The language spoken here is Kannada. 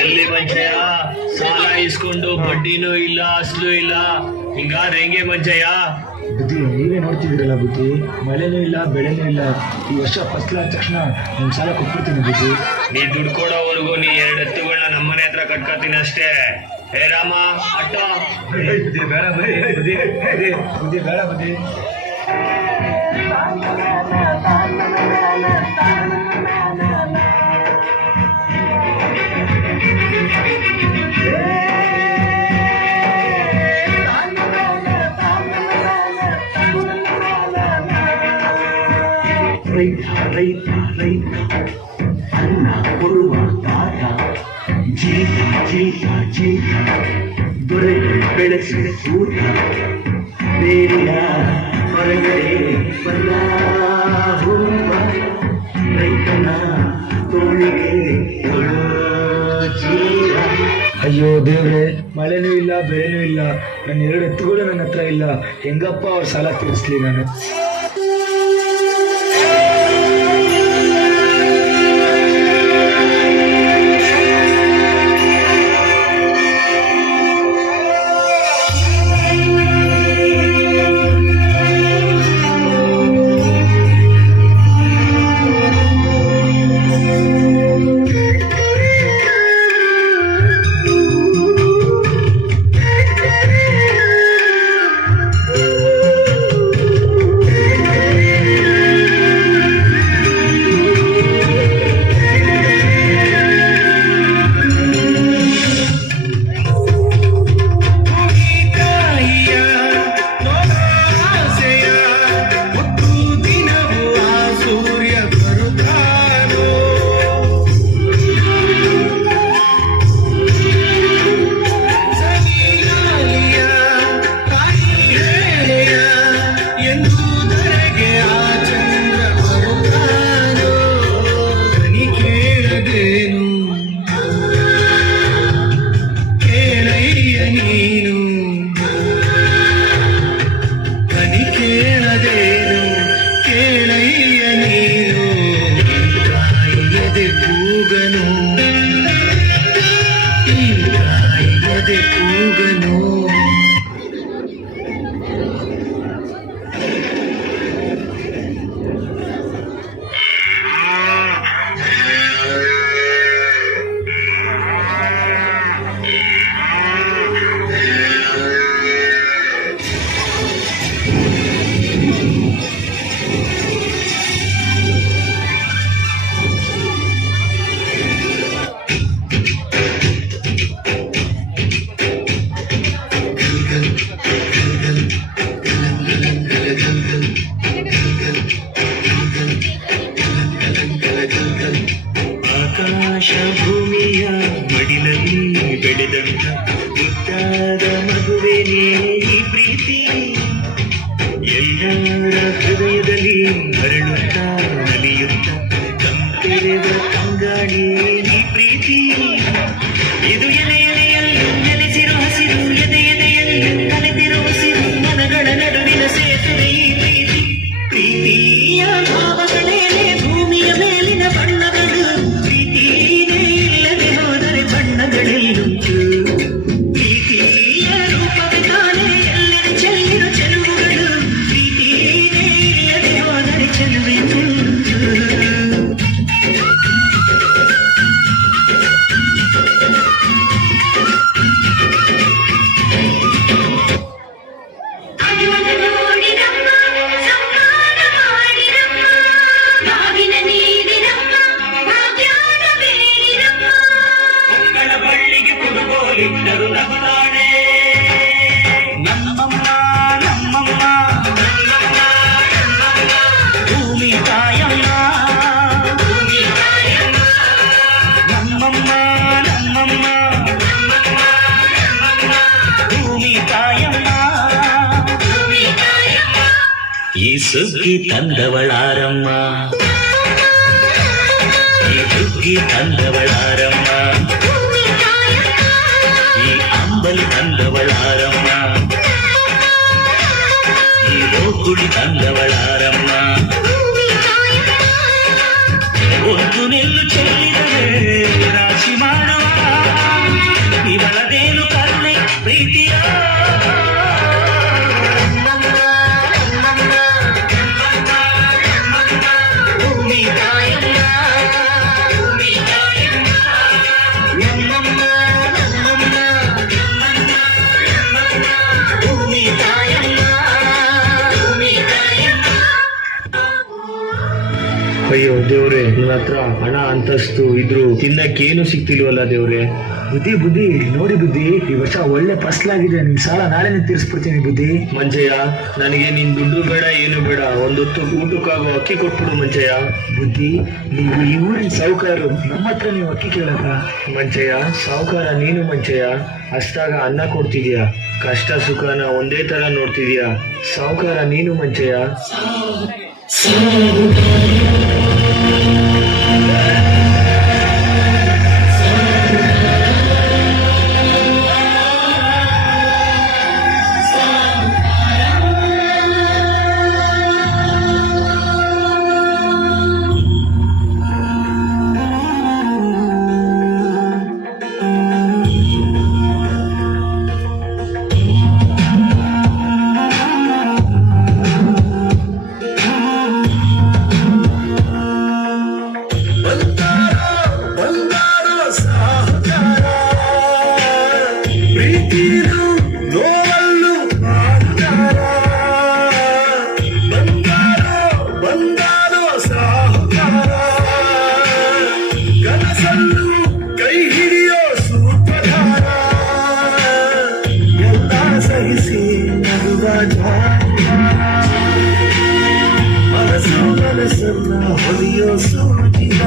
ಎಲ್ಲಿ ಮಂಚಯ್ಯ ಸಾಲ ಇಸ್ಕೊಂಡು ಬಡ್ಡಿನೂ ಇಲ್ಲ ಅಸ್ಲು ಇಲ್ಲ ಹಿಂಗಾದ್ರೆ ಹೆಂಗೆ ಮಂಚಯ್ಯ? ಬುದ್ಧಿ ನೀವೇ ನೋಡ್ತಿದ್ದೀರಲ್ಲ ಬುದ್ಧಿ, ಮಳೆನೂ ಇಲ್ಲ ಬೆಳೆನೂ ಇಲ್ಲ. ಈ ವರ್ಷ ಫಸ್ಲ್ ಆದ ತಕ್ಷಣ ನಿಮ್ ಸಾಲ ಕೊಟ್ಬಿಡ್ತೀನಿ ಬುದ್ಧಿ. ನೀ ದುಡ್ಡು ಕೊಡೋವರೆಗೂ ನೀ 2 ಎತ್ತುಗಳನ್ನ ನಮ್ಮನೆ ಹತ್ರ ಕಟ್ಕೊತೀನಿ ಅಷ್ಟೇ. ಹೇ ರಾಮ ಅಟ್ಟ ಬುದ್ಧಿ ಬೇಡ ಬುದ್ಧಿ, ಬುದ್ಧಿ ಬೇಡ ಬುದ್ಧಿ. ರೈತ ಅನ್ನ ಕೊಡುವ ತಾತ, ಜೀತ ಜೀತ ಜೀತ ದೊರೆಗಳು ಬೆಳೆಸಿದ ಸೂತ, ಬೇರಿನ ಹೊರಗಡೆ ಬಂದ ಹೂವ, ರೈತನ ತೋಳಿಗೆ ಜೀವ. ಅಯ್ಯೋ ದೇವ್ರೆ, ಮಳೆನೂ ಇಲ್ಲ ಬೆಳೆನೂ ಇಲ್ಲ, ನನ್ನ 2 ಎತ್ತುಗಳು ನನ್ನ ಹತ್ರ ಇಲ್ಲ. ಹೆಂಗಪ್ಪ ಅವ್ರ ಸಾಲ ತೀರಿಸ್ಲಿ ನಾನು? ಆಕಾಶ ಭೂಮಿಯ ಮಡಿಲಲ್ಲಿ ಬೆಳೆದಂತ ಮುದ್ದಾದ ಮಗುವೇನೇ ಈ ಪ್ರೀತಿ, ಎಲ್ಲರ ಹೃದಯದಲ್ಲಿ ಹರಳುತ್ತಾ ನಲಿಯುತ್ತ ಕಂಪೆರೆದ ತಂಗಾಳಿ ಈ ಪ್ರೀತಿ. ಇದು ಎದೆ ಎದೆಯಲ್ಲಿ ನೆಲೆಸಿರೋ ಹಸಿರು, ಎದೆ ಎದೆಯಲ್ಲಿ ಕಲೆತಿರೋ ಹಸಿರು, ಮನಗಳ ನಡುವಿನ ಸೇತುವೆ ಈ ಪ್ರೀತಿ. ಪ್ರೀತಿಯ ಭಾವಗಳೇನೆ ಭೂಮಿಯ ಮೇಲಿನ ಬಣ್ಣಗಳು, ಪ್ರೀತಿನೇ ಇಲ್ಲದೆ ಹೋದರೆ ಬಣ್ಣಗಳೆಲ್ಲುಂಟು. ಪ್ರೀತಿಯ ರೂಪವೇ ತಾನೇ ಎಲ್ಲೆಡೆ ಚೆಲ್ಲಿರೋ ಚೆಲುವುಗಳು, ಪ್ರೀತಿನೇ ಇಲ್ಲದೆ ಹೋದರೆ ಚೆಲುವೆನುಂಟು. ನಮ್ಮಮ್ಮ ನಮ್ಮಮ್ಮ ಭೂಮಿ ತಾಯಮ್ಮ, ನಮ್ಮಮ್ಮ ನಮ್ಮಮ್ಮ ಭೂಮಿ ತಾಯಮ್ಮ. ಈ ಸುಗ್ಗಿ ತಂದವಳಾರಮ್ಮ, ಈ ಹುಗ್ಗಿ ತಂದವಳಾರಮ್ಮ, ಈ ಅಂಬಲಿ ತಂದವಳಾರಮ್ಮ, ಈ ರೋಗುಳಿ ತಂದವಳಾರಮ್ಮ. ಒಂದು ನೆಲ್ಲು ಚೆಲ್ಲಿದರೆ ಹಣ ಅಂತಸ್ತು ಇದ್ರು ತಿನ್ನಕ್ಕೇನು ಸಿಕ್ತಿಲ್ವಲ್ಲ ದೇವ್ರೆ. ಬುದ್ಧಿ ಬುದ್ಧಿ ನೋಡಿ ಬುದ್ಧಿ, ಈ ವರ್ಷ ಒಳ್ಳೆ ಫಸ್ಲಾಗಿದೆ, ನಿನ್ ಸಾಲ ನಾಳೆನೇ ತೀರಿಸ್ಬಿಡ್ತೀನಿ ಬುದ್ಧಿ. ಮಂಚಯ್ಯ, ನನಗೆ ನಿನ್ ದುಡ್ಡು ಬೇಡ ಏನು ಬೇಡ, ಒಂದೊತ್ತು ಊಟಕ್ಕಾಗೋ ಅಕ್ಕಿ ಕೊಟ್ಬಿಡು ಮಂಚಯ್ಯ. ಬುದ್ಧಿ, ನೀವು ಈ ಊರಿನ ಸಾಹುಕಾರರು, ನಮ್ಮ ಹತ್ರ ನೀವು ಅಕ್ಕಿ ಕೇಳಕ? ಮಂಚಯ್ಯ, ಸಾವುಕಾರ ನೀನು ಮಂಚಯ್ಯ. ಅಷ್ಟಾಗ ಅನ್ನ ಕೊಡ್ತಿದ್ಯಾ, ಕಷ್ಟ ಸುಖನ ಒಂದೇ ತರ ನೋಡ್ತಿದ್ಯಾ. ಸಾವುಕಾರ ನೀನು ಮಂಚಯ್ಯ. ಮನಸ್ಸನ್ನ ಹೊಲಿಯೋ ಸೂಜಿನ